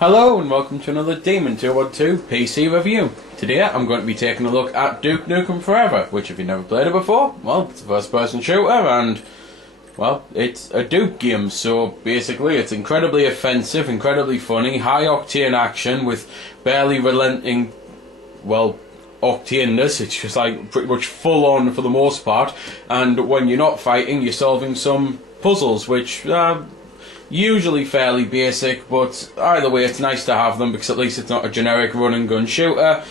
Hello and welcome to another Demon 212 PC review. Today I'm going to be taking a look at Duke Nukem Forever, which if you've never played it before, well, it's a first person shooter and, well, it's a Duke game, so basically it's incredibly offensive, incredibly funny, high octane action with barely relenting, well, octaneness. It's just like pretty much full on for the most part, and when you're not fighting you're solving some puzzles which usually fairly basic, but either way it's nice to have them because at least it's not a generic run and gun shooter,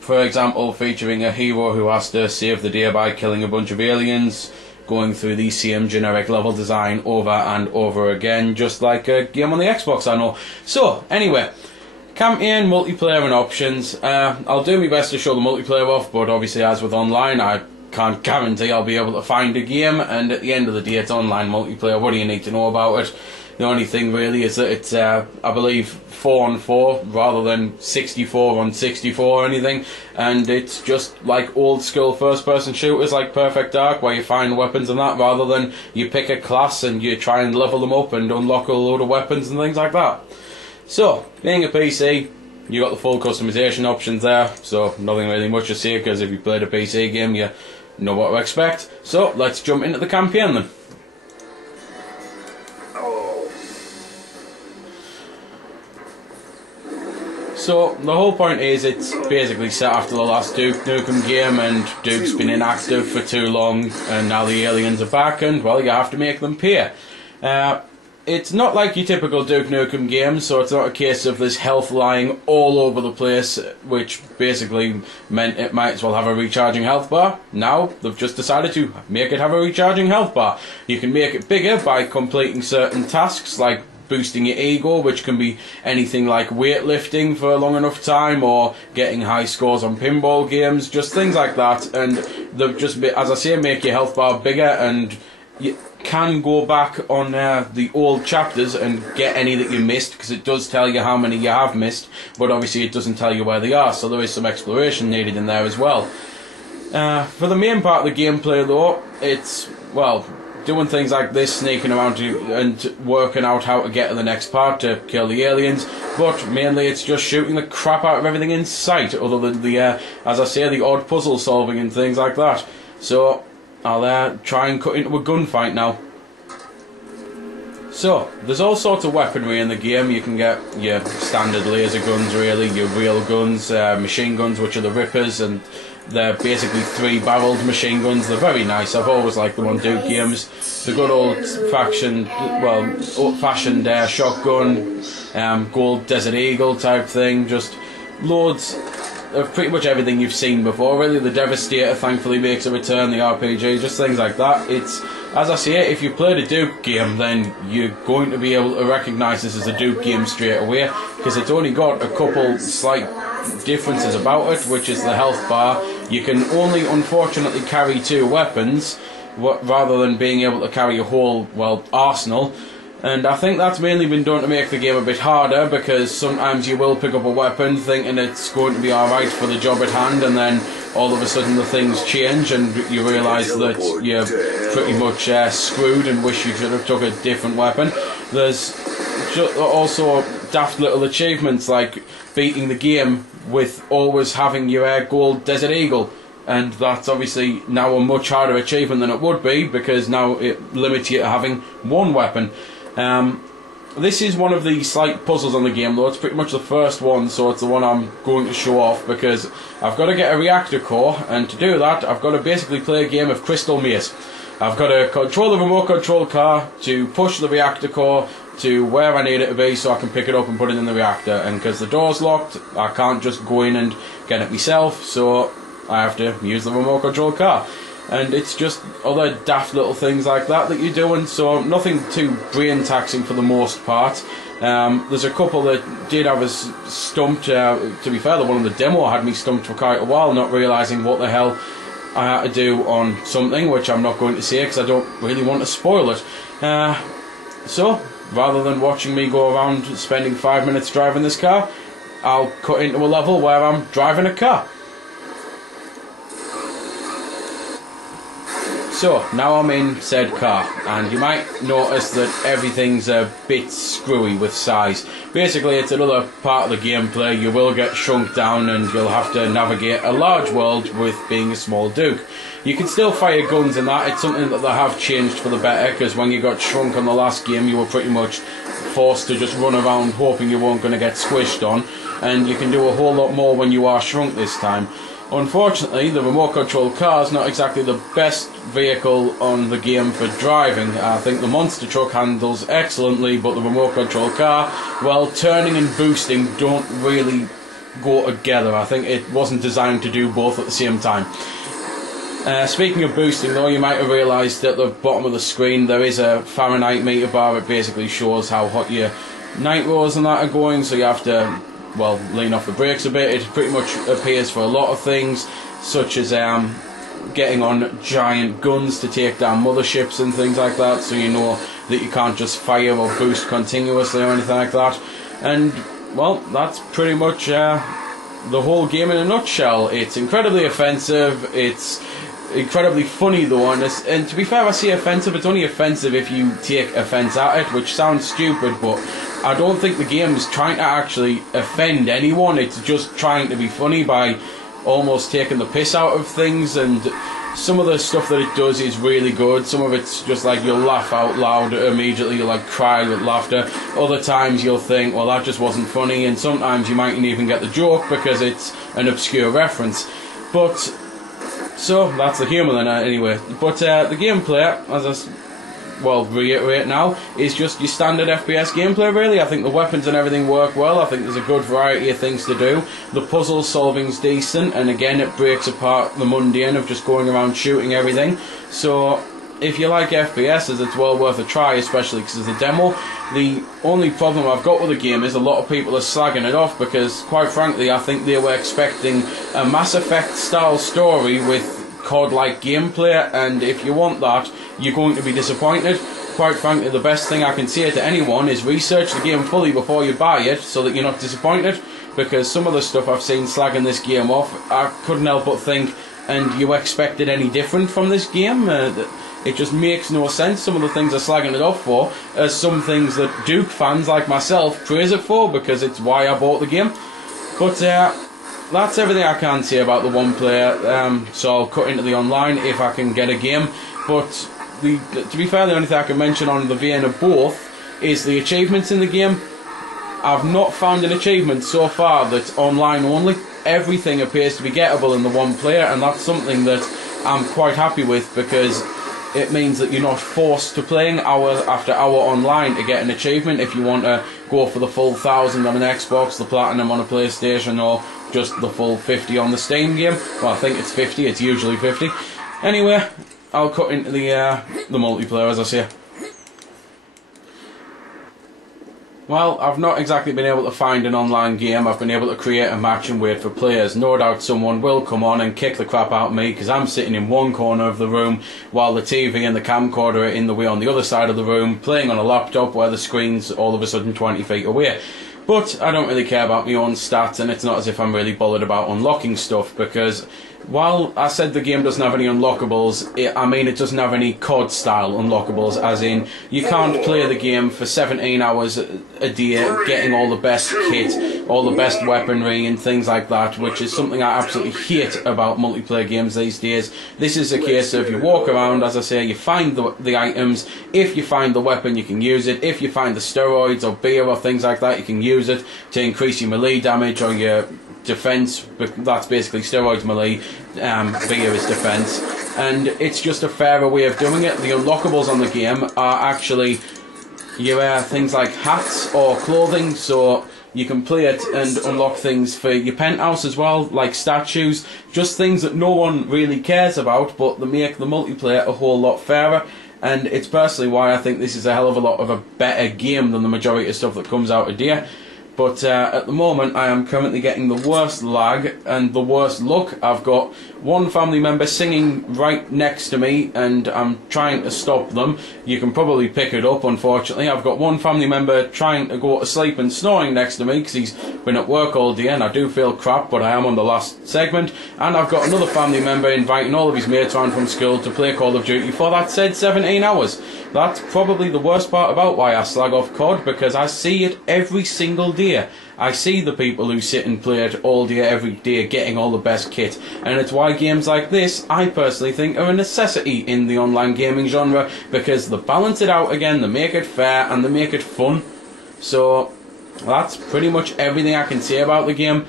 for example featuring a hero who has to save the day by killing a bunch of aliens, going through the same generic level design over and over again, just like a game on the Xbox I know. So anyway, campaign, multiplayer and options. I'll do my best to show the multiplayer off, but obviously as with online I can't guarantee I'll be able to find a game, and at the end of the day it's online multiplayer. What do you need to know about it? The only thing really is that it's I believe 4 on 4 rather than 64 on 64 or anything, and it's just like old school first person shooters like Perfect Dark where you find weapons and that, rather than you pick a class and you try and level them up and unlock a load of weapons and things like that. So being a PC, you got the full customization options there, so nothing really much to say because if you played a PC game you know what to expect. So let's jump into the campaign then. So the whole point is it's basically set after the last Duke Nukem game, and Duke's been inactive for too long and now the aliens are back and, well, you have to make them pay. It's not like your typical Duke Nukem game, so it's not a case of there's health lying all over the place, which basically meant it might as well have a recharging health bar. Now they've just decided to make it have a recharging health bar. You can make it bigger by completing certain tasks like boosting your ego, which can be anything like weightlifting for a long enough time or getting high scores on pinball games, just things like that. And they've just, as I say, make your health bar bigger, and you can go back on the old chapters and get any that you missed, because it does tell you how many you have missed, but obviously it doesn't tell you where they are, so there is some exploration needed in there as well. For the main part of the gameplay though, it's, well, doing things like this, sneaking around and working out how to get to the next part to kill the aliens, but mainly it's just shooting the crap out of everything in sight, other than the, as I say, the odd puzzle solving and things like that. So I'll try and cut into a gunfight now. So, there's all sorts of weaponry in the game. You can get your standard laser guns really, your real guns, machine guns, which are the Rippers, and they're basically 3-barreled machine guns. They're very nice. I've always liked them on Duke games. The good old-fashioned shotgun, gold Desert Eagle type thing, just loads of pretty much everything you've seen before really. The Devastator thankfully makes a return, the RPG, just things like that. It's, as I say, if you played a Duke game then you're going to be able to recognise this as a Duke game straight away, because it's only got a couple slight differences about it, which is the health bar. You can only unfortunately carry 2 weapons rather than being able to carry a whole, well, arsenal. And I think that's mainly been done to make the game a bit harder, because sometimes you will pick up a weapon thinking it's going to be alright for the job at hand, and then all of a sudden the things change and you realise that you're pretty much screwed and wish you should have took a different weapon. There's also daft little achievements like beating the game with always having your gold Desert Eagle, and that's obviously now a much harder achievement than it would be, because now it limits you to having 1 weapon. This is one of the slight puzzles on the game though. It's pretty much the first one, so it's the one I'm going to show off, because I've got to get a reactor core, and to do that I've got to basically play a game of Crystal Maze. I've got to control the remote control car to push the reactor core to where I need it to be so I can pick it up and put it in the reactor, and because the door's locked I can't just go in and get it myself, so I have to use the remote control car. And it's just other daft little things like that you're doing, so nothing too brain taxing for the most part. There's a couple that did have us stumped. To be fair, the one on the demo had me stumped for quite a while, not realising what the hell I had to do on something, which I'm not going to say because I don't really want to spoil it. So, rather than watching me go around spending 5 minutes driving this car, I'll cut into a level where I'm driving a car. So, now I'm in said car, and you might notice that everything's a bit screwy with size. Basically, it's another part of the gameplay. You will get shrunk down and you'll have to navigate a large world with being a small Duke. You can still fire guns in that. It's something that they have changed for the better, because when you got shrunk on the last game, you were pretty much forced to just run around hoping you weren't going to get squished on, and you can do a whole lot more when you are shrunk this time. Unfortunately, the remote control car is not exactly the best vehicle on the game for driving. I think the monster truck handles excellently, but the remote control car, well, turning and boosting don't really go together. I think it wasn't designed to do both at the same time. Speaking of boosting though, you might have realised at the bottom of the screen there is a Fahrenheit meter bar. It basically shows how hot your nitros and that are going, so you have to, well, lean off the brakes a bit. It pretty much appears for a lot of things, such as getting on giant guns to take down motherships and things like that, so you know that you can't just fire or boost continuously or anything like that. And, well, that's pretty much the whole game in a nutshell. It's incredibly offensive, it's incredibly funny though, and to be fair, I say offensive, it's only offensive if you take offence at it, which sounds stupid, but I don't think the game's trying to actually offend anyone. It's just trying to be funny by almost taking the piss out of things, and some of the stuff that it does is really good. Some of it's just like you'll laugh out loud immediately, you'll like cry with laughter. Other times you'll think, well, that just wasn't funny, and sometimes you mightn't even get the joke because it's an obscure reference. But so that's the humour then, anyway. But the gameplay, as I reiterate now, is just your standard FPS gameplay really. I think the weapons and everything work well. I think there's a good variety of things to do. The puzzle solving's decent, and again it breaks apart the mundane of just going around shooting everything. So if you like FPSs, it's well worth a try, especially because it's a demo. The only problem I've got with the game is a lot of people are slagging it off because, quite frankly, I think they were expecting a Mass Effect style story with COD-like gameplay, and if you want that, you're going to be disappointed. Quite frankly, the best thing I can say to anyone is research the game fully before you buy it so that you're not disappointed, because some of the stuff I've seen slagging this game off, I couldn't help but think, and you expected any different from this game? It just makes no sense. Some of the things they're slagging it off for are some things that Duke fans like myself praise it for, because it's why I bought the game. But that's everything I can say about the one player, so I'll cut into the online if I can get a game. But to be fair, the only thing I can mention on the vein of both is the achievements in the game. I've not found an achievement so far that's online only. Everything appears to be gettable in the one player, and that's something that I'm quite happy with, because it means that you're not forced to playing hour after hour online to get an achievement if you want to go for the full 1,000 on an Xbox, the Platinum on a PlayStation, or just the full 50 on the Steam game. Well, I think it's 50, it's usually 50. Anyway, I'll cut into the multiplayer, as I say. Well, I've not exactly been able to find an online game. I've been able to create a match and wait for players. No doubt someone will come on and kick the crap out of me, because I'm sitting in one corner of the room while the TV and the camcorder are in the way on the other side of the room, playing on a laptop where the screen's all of a sudden 20 feet away. But I don't really care about my own stats, and it's not as if I'm really bothered about unlocking stuff, because while I said the game doesn't have any unlockables, I mean it doesn't have any COD style unlockables, as in you can't play the game for 17 hours a day getting all the best kit, all the best weaponry and things like that, which is something I absolutely hate about multiplayer games these days. This is a case of you walk around, as I say, you find the items. If you find the weapon, you can use it. If you find the steroids or beer or things like that, you can use it to increase your melee damage or your defense. That's basically steroids melee, beer is defense, and it's just a fairer way of doing it. The unlockables on the game are actually your things like hats or clothing, so you can play it and unlock things for your penthouse as well, like statues, just things that no one really cares about, but they make the multiplayer a whole lot fairer. And it's personally why I think this is a hell of a lot of a better game than the majority of stuff that comes out a day. But at the moment I am currently getting the worst lag and the worst luck. I've got one family member singing right next to me and I'm trying to stop them. You can probably pick it up, unfortunately. I've got one family member trying to go to sleep and snoring next to me because he's been at work all day, and I do feel crap, but I am on the last segment. And I've got another family member inviting all of his mates around from school to play Call of Duty for that said 17 hours. That's probably the worst part about why I slag off COD, because I see it every single day. I see the people who sit and play it all day, every day, getting all the best kit. And it's why games like this, I personally think, are a necessity in the online gaming genre, because they balance it out again, they make it fair, and they make it fun. So, that's pretty much everything I can say about the game.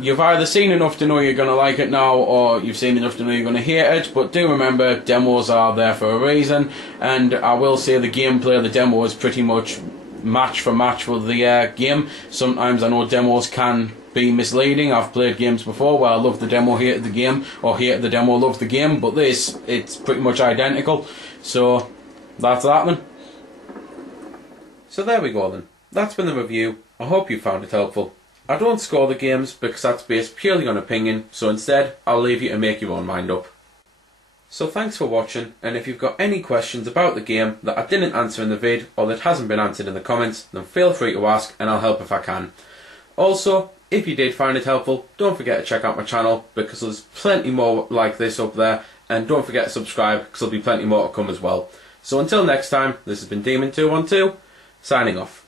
You've either seen enough to know you're going to like it now, or you've seen enough to know you're going to hate it, but do remember, demos are there for a reason, and I will say the gameplay of the demo is pretty much match for match with the game. Sometimes I know demos can be misleading. I've played games before where I loved the demo, hated the game, or hated the demo, loved the game, but this, it's pretty much identical. So, that's that then. So there we go then. That's been the review. I hope you found it helpful. I don't score the games because that's based purely on opinion, so instead I'll leave you to make your own mind up. So thanks for watching, and if you've got any questions about the game that I didn't answer in the vid or that hasn't been answered in the comments, then feel free to ask and I'll help if I can. Also, if you did find it helpful, don't forget to check out my channel because there's plenty more like this up there, and don't forget to subscribe because there'll be plenty more to come as well. So until next time, this has been Demon212, signing off.